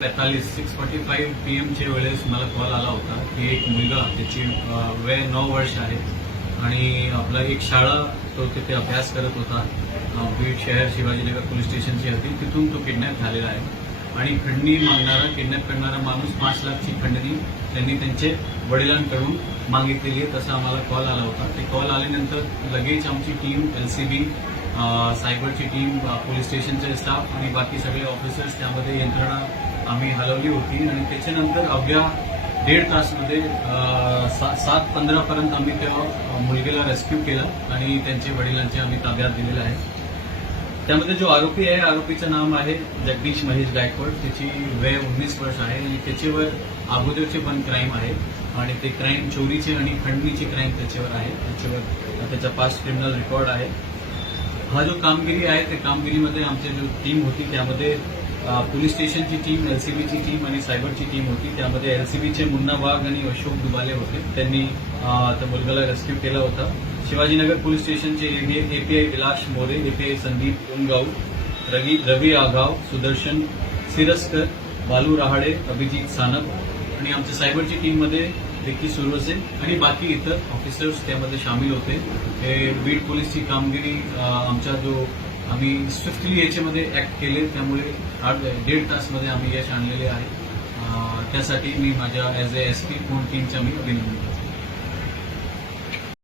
बेतालीस six forty five P एमच्या वेळेस मला कॉल आला होता की एक मुलगा त्याची वय नऊ वर्ष आहे आणि आपला एक शाळा तो तिथे अभ्यास करत होता. बीड शहर शिवाजीनगर पोलीस स्टेशनची होती. तिथून तो किडनॅप झालेला आहे. आणि खंडणी मागणारा किडनॅप करणारा माणूस पाच लाखची खंडणी त्यांनी त्यांचे वडिलांकडून मागितलेली आहे. तसा आम्हाला कॉल आला होता. ते कॉल आल्यानंतर लगेच आमची टीम एल सी बी सायबरची टीम पोलीस स्टेशनचे स्टाफ आणि बाकी सगळे ऑफिसर्स त्यामध्ये यंत्रणा आम्ही हलवली होती आणि त्याच्यानंतर अवघ्या दीड तासमध्ये सा- सात पंधरापर्यंत आम्ही त्या मुलगीला रेस्क्यू केला आणि त्यांच्या वडिलांचे आम्ही ताब्यात दिलेलं आहे. त्यामध्ये जो आरोपी आहे आरोपीचं नाम आहे जगदीश महेश गायकवाड. त्याची वय उन्नीस वर्ष आहे आणि त्याच्यावर अगोदरचे पण क्राईम आहे आणि ते क्राईम चोरीचे आणि खंडणीचे क्राईम त्याच्यावर आहे. त्याच्यावर त्याचा पास्ट क्रिमिनल रेकॉर्ड आहे. हा जो कामगिरी आहे त्या कामगिरीमध्ये आमची जो टीम होती त्यामध्ये पोलीस स्टेशनची टीम एलसीबीची टीम आणि सायबरची टीम होती. त्यामध्ये एलसीबीचे मुन्ना वाघ आणि अशोक दुबाले होते. त्यांनी त्या मुलगाला रेस्क्यू केला होता. शिवाजीनगर पोलीस स्टेशनचे एपीआय विलास मोरे एपीआय संदीप उनगाव रवी रवी आगाव सुदर्शन सिरस्कर बालू रहाडे अभिजित सानप आणि आमच्या सायबरची टीममध्ये विक्की सुरवसे आणि बाकी इतर ऑफिसर्स त्यामध्ये सामील होते. हे बीड पोलीसची कामगिरी आमचा जो आम्ही स्विफ्टली याच्यामध्ये ऍक्ट केले. त्यामुळे आठ दीड तासमध्ये आम्ही यश आणलेले आहे. त्यासाठी मी माझ्या ॲज ए एस पी पूर्ण टीमच्या मी अभिनंदन करतो.